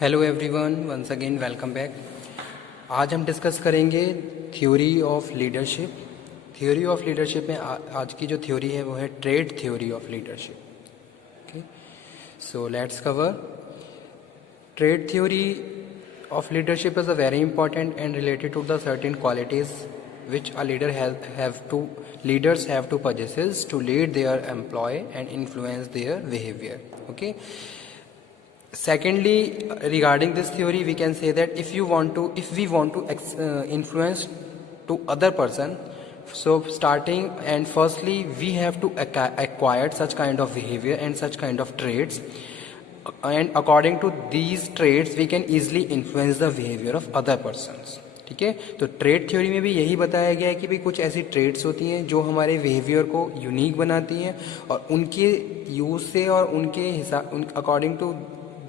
Hello everyone, once again welcome back. आज हम discuss करेंगे theory of leadership. Theory of leadership में आज की जो थ्योरी है वो है trait theory of leadership. Okay, so let's cover trait theory of leadership is a very important and related to the certain qualities which a leader leaders have to possess to lead their employee and influence their behavior. Okay, secondly, regarding this theory we can say that if we want to influence to other person, so starting and firstly we have to acquire such kind of behavior and such kind of traits, and according to these traits we can easily influence the behavior of other persons. ठीक है, तो trade theory में भी यही बताया गया है कि भाई कुछ ऐसी ट्रेड्स होती हैं जो हमारे बिहेवियर को यूनिक बनाती हैं और उनके यूज से और उनके हिसाब अकॉर्डिंग टू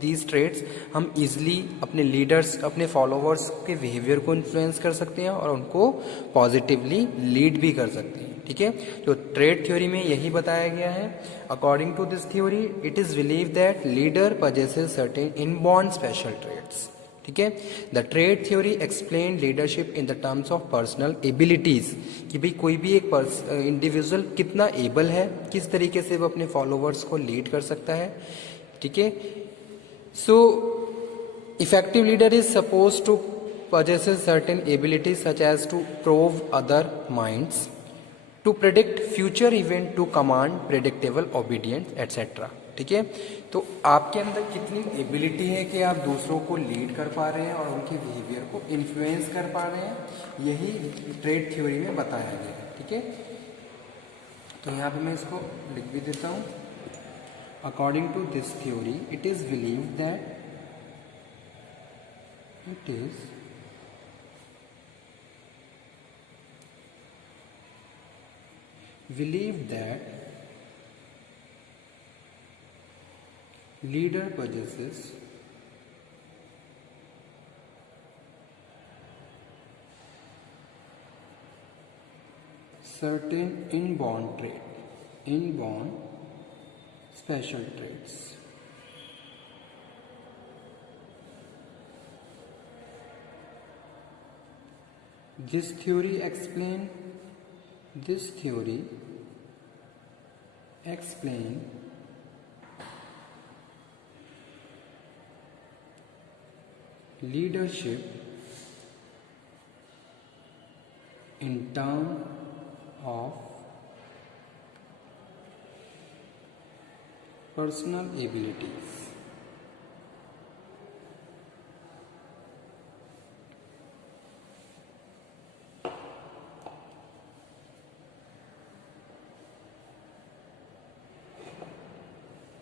दीज ट्रेड्स हम इजीली अपने लीडर्स, अपने फॉलोवर्स के बिहेवियर को इन्फ्लुएंस कर सकते हैं और उनको पॉजिटिवली लीड भी कर सकते हैं। ठीक है, तो ट्रेड थ्योरी में यही बताया गया है। According to this theory it is believe that leader possesses certain inborn special traits. ठीक है, the trait theory explain leadership in the terms of personal abilities, कि भाई कोई भी एक इंडिविजुअल कितना एबल है, किस तरीके से वो अपने फॉलोवर्स को लीड कर सकता है। ठीक है, so effective leader is supposed to possess certain abilities such as to probe other minds, to predict future event, to command predictable obedience etc. ठीक है, तो आपके अंदर कितनी एबिलिटी है कि आप दूसरों को लीड कर पा रहे हैं और उनके बिहेवियर को इन्फ्लुएंस कर पा रहे हैं, यही ट्रेड थ्योरी में बताया गया है। ठीक है, तो यहाँ पे मैं इसको लिख भी देता हूँ। According to this theory, it is believed that leader possesses certain inborn special traits. This theory explain leadership in terms of personal abilities.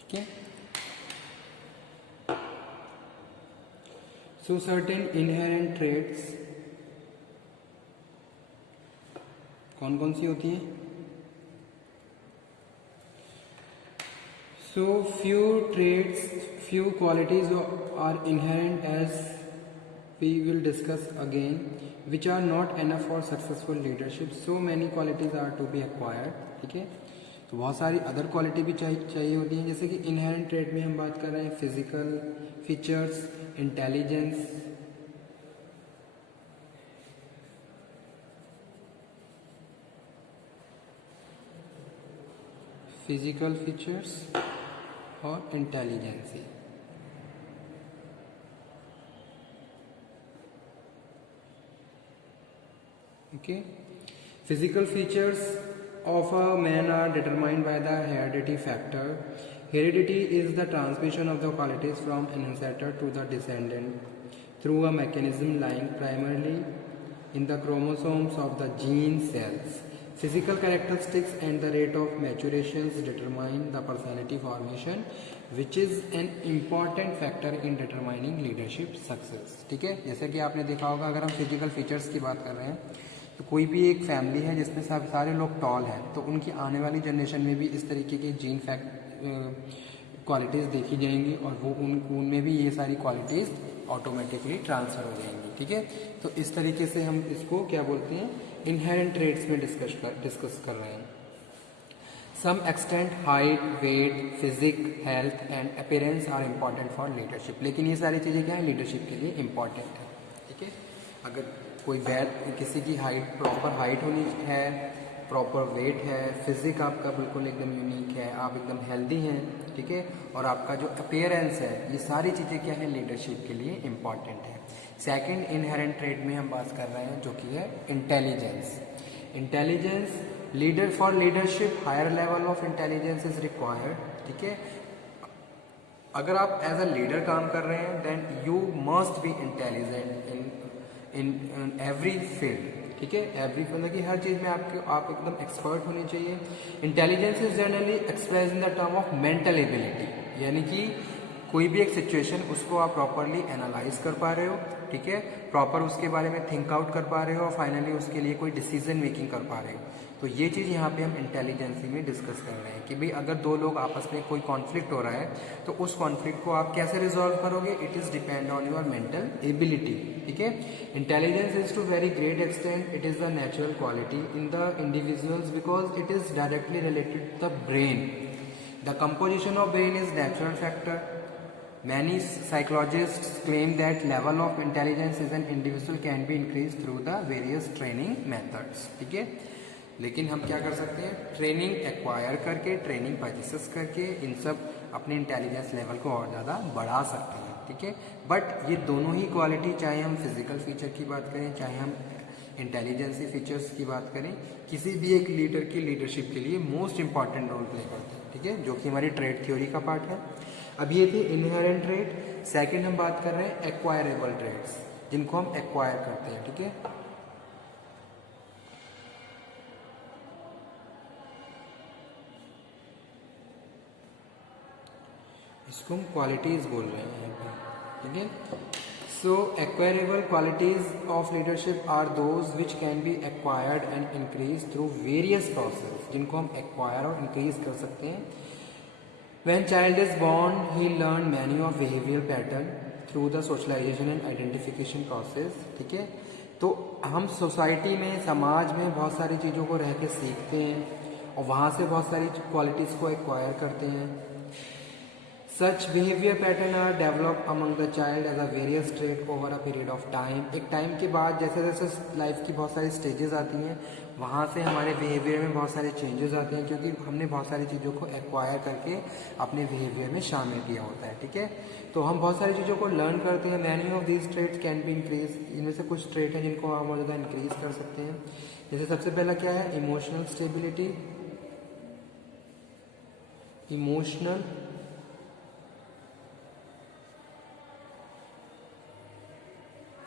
Okay, so certain inherent traits कौन कौन सी होती हैं? So few qualities are inherent, as we will discuss again, which are not enough for successful leadership. So many qualities are to be acquired. ठीक है, तो बहुत सारी other quality भी चाहिए होती हैं, जैसे कि इनहेरेंट ट्रेट में हम बात कर रहे हैं physical features, intelligence, physical features और intelligence. Okay, physical features of a man are determined by the heredity factor. Heredity is the transmission of the qualities from an ancestor to the descendant through a mechanism lying primarily in the chromosomes of the gene cells. Physical characteristics and the rate of maturation determine the personality formation, which is an important factor in determining leadership success. ठीक है, जैसे कि आपने देखा होगा, अगर हम physical features की बात कर रहे हैं तो कोई भी एक फैमिली है जिसमें सब सारे लोग टॉल हैं, तो उनकी आने वाली जनरेशन में भी इस तरीके की जीन क्वालिटीज़ देखी जाएंगी और वो उनमें भी ये सारी क्वालिटीज़ ऑटोमेटिकली ट्रांसफ़र हो जाएंगी। ठीक है, तो इस तरीके से हम इसको क्या बोलते हैं, इनहेरेंट ट्रेट्स में डिस्कस कर रहे हैं। Some extent height, weight, physique, health and appearance are important for leadership. लेकिन ये सारी चीज़ें क्या है, लीडरशिप के लिए इम्पॉर्टेंट है। ठीक है, अगर कोई किसी की हाइट, प्रॉपर हाइट होनी है, प्रॉपर वेट है, फिजिक आपका बिल्कुल एकदम यूनिक है, आप एकदम हेल्दी हैं, ठीक है, और आपका जो अपीयरेंस है, ये सारी चीज़ें क्या है, लीडरशिप के लिए इम्पॉर्टेंट है। सेकंड इनहेरेंट ट्रेड में हम बात कर रहे हैं जो कि है intelligence. Intelligence, leader for leadership higher level of intelligence is required. ठीक है, अगर आप एज अ लीडर काम कर रहे हैं then you must be intelligent in every field. ठीक है, एवरी मतलब कि हर चीज़ में आप एकदम एक्सपर्ट होनी चाहिए। Intelligence is generally express in the term of mental ability, यानी कि कोई भी एक सिचुएशन उसको आप प्रॉपरली एनालाइज कर पा रहे हो, ठीक है, प्रॉपर उसके बारे में थिंक आउट कर पा रहे हो और फाइनली उसके लिए कोई डिसीजन मेकिंग कर पा रहे हो। तो ये चीज़ यहाँ पे हम इंटेलिजेंसी में डिस्कस कर रहे हैं कि भाई अगर दो लोग आपस में कोई कॉन्फ्लिक्ट हो रहा है तो उस कॉन्फ्लिक्ट को आप कैसे रिजॉल्व करोगे, it is depend on your mental ability. ठीक है, intelligence is to very great extent it is the natural quality in the individuals because it is directly related to the brain. The composition of brain is natural factor. Many psychologists claim that level of intelligence is an individual can be increased through the various training methods। ठीक है, लेकिन हम क्या कर सकते हैं, training acquire करके, training purchases करके इन सब अपने इंटेलिजेंस लेवल को और ज़्यादा बढ़ा सकते हैं। ठीक है, बट ये दोनों ही क्वालिटी, चाहे हम फिजिकल फीचर की बात करें, चाहे हम इंटेलिजेंसी फीचर्स की बात करें, किसी भी एक लीडर की लीडरशिप के लिए मोस्ट इंपॉर्टेंट रोल प्ले करते हैं। ठीक है, जो कि हमारी ट्रेड थ्योरी का पार्ट है। अब ये थे इनहेरेंट ट्रेड। सेकंड हम बात कर रहे हैं एक्वायरेबल ट्रेड्स, जिनको हम एक्वायर करते हैं। ठीक है, इसको हम क्वालिटीज बोल रहे हैं यहाँ पे। ठीक है, so acquirable qualities of leadership are those which can be acquired and increase through various process, जिनको हम एक्वायर और इंक्रीज कर सकते हैं। When child is born, he learn many of behavioral pattern through the socialization and identification process। ठीक है, तो हम सोसाइटी में, समाज में बहुत सारी चीज़ों को रह के सीखते हैं और वहाँ से बहुत सारी क्वालिटीज़ को एक्वायर करते हैं। Such behavior pattern are developed among the child as a various trait over a period of time। एक टाइम के बाद जैसे जैसे लाइफ की बहुत सारी स्टेजेस आती हैं, वहाँ से हमारे बिहेवियर में बहुत सारे चेंजेस आते हैं, क्योंकि हमने बहुत सारी चीज़ों को एक्वायर करके अपने बिहेवियर में शामिल किया होता है। ठीक है, तो हम बहुत सारी चीज़ों को लर्न करते हैं। Many of these traits can be increase, इनमें से कुछ ट्रेट हैं जिनको हम और ज़्यादा इंक्रीज कर सकते हैं। जैसे सबसे पहला क्या है, emotional stability. Emotional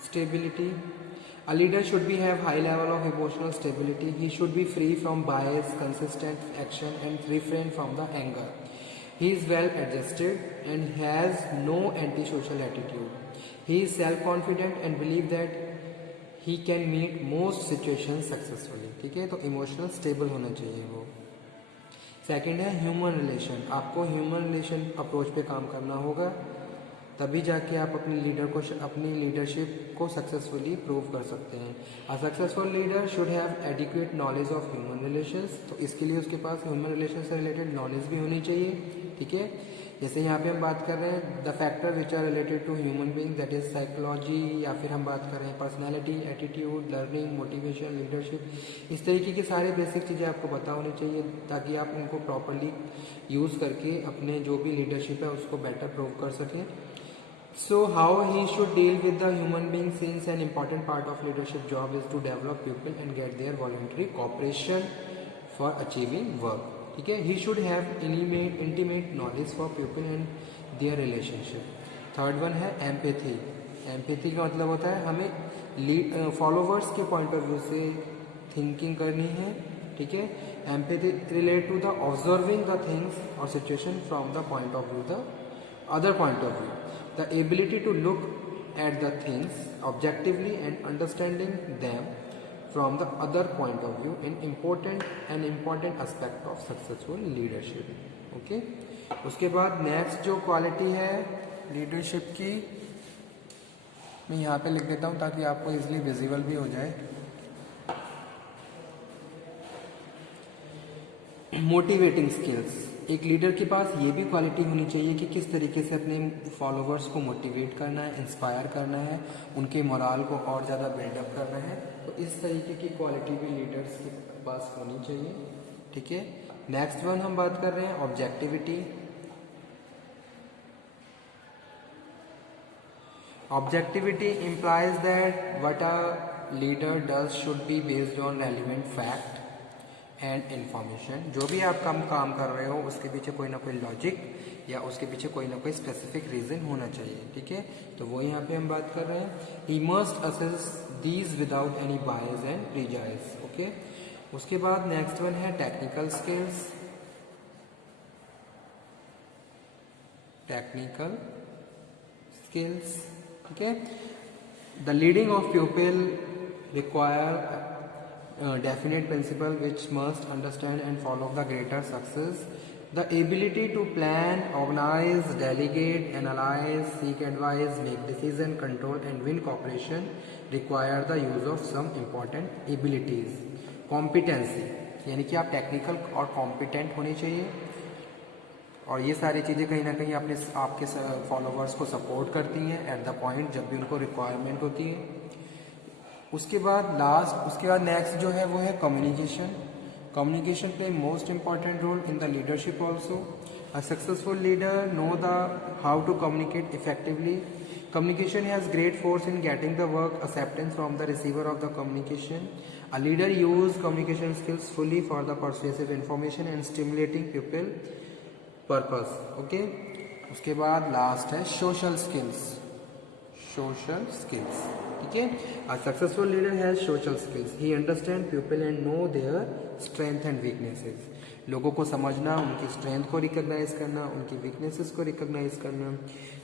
stability, a leader should be have high level of emotional stability। He should be free from bias, consistent action and refrain from the anger। He is well adjusted and has no antisocial attitude। He is self confident and believe that he can meet most situations successfully। ठीक है, तो emotional stable होना चाहिए वो। Second है human relation. आपको human relation approach पे काम करना होगा, तभी जाके आप अपनी लीडरशिप को सक्सेसफुली प्रूव कर सकते हैं। अ successful leader should have adequate knowledge of human relations. तो इसके लिए उसके पास ह्यूमन रिलेशन से रिलेटेड नॉलेज भी होनी चाहिए। ठीक है, जैसे यहाँ पे हम बात कर रहे हैं the factor which are related to human being, that is psychology, या फिर हम बात कर रहे हैं personality, attitude, learning, motivation, leadership. इस तरीके की सारी बेसिक चीज़ें आपको पता होनी चाहिए ताकि आप उनको प्रॉपरली यूज़ करके अपने जो भी लीडरशिप है उसको बेटर प्रूव कर सकें। So how he should deal with the human being, since an important part of leadership job is to develop people and get their voluntary cooperation for achieving work। ठीक है, he should have intimate knowledge for people and their relationship। Third one है empathy. Empathy का मतलब होता है हमें followers के point of view से थिंकिंग करनी है। ठीक है, empathy relate to the observing the things और situation from the point of view the other point of view। The ability to look at the things objectively and understanding them from the other point of view an important aspect of successful leadership। okay, उसके बाद next जो quality है leadership की, मैं यहाँ पे लिख देता हूँ ताकि आपको इजीली विजिबल भी हो जाए। मोटिवेटिंग स्किल्स, एक लीडर के पास ये भी क्वालिटी होनी चाहिए कि किस तरीके से अपने फॉलोअर्स को मोटिवेट करना है, इंस्पायर करना है, उनके मोराल को और ज़्यादा बिल्डअप करना है। तो इस तरीके की क्वालिटी भी लीडर्स के पास होनी चाहिए। ठीक है, नेक्स्ट वन हम बात कर रहे हैं objectivity. Objectivity implies that what a leader does should be based on relevant fact and information। जो भी आप काम कर रहे हो उसके पीछे कोई ना कोई लॉजिक या उसके पीछे कोई ना कोई स्पेसिफिक रीजन होना चाहिए। ठीक है, तो वो यहाँ पे हम बात कर रहे हैं। He must assess these without any bias and prejudice। Okay, उसके बाद नेक्स्ट वन है टेक्निकल स्किल्स। टेक्निकल स्किल्स, ठीक है, the leading of people require definite principle which must understand and follow the greater success. The ability to plan, organise, delegate, analyse, seek advice, make decision, control and win cooperation require the use of some important abilities. Competency, यानी कि आप technical और competent होनी चाहिए, और ये सारी चीज़ें कहीं ना कहीं आपके फॉलोवर्स को सपोर्ट करती हैं एट द पॉइंट जब भी उनको रिक्वायरमेंट होती है। उसके बाद नेक्स्ट जो है वो है communication. Communication play most important role in the leadership also. A successful leader know the how to communicate effectively. Communication has great force in getting the work acceptance from the receiver of the communication. A leader use communication skills fully for the persuasive information and stimulating people purpose. Okay, उसके बाद last है social skills. Social skills, ठीक है, a successful leader has social skills. He understand people and know their strength and weaknesses. लोगों को समझना, उनकी strength को रिकॉग्नाइज करना, उनकी वीकनेसेस को रिकॉग्नाइज करना।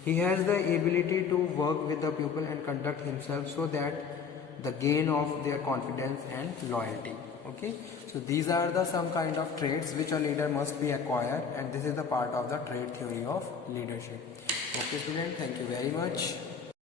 He has the ability to work with the people and conduct himself so that the gain of their confidence and loyalty। Okay, so these are the some kind of traits which a leader must be acquired, and this is the part of the trait theory of leadership। Okay student, thank you very much।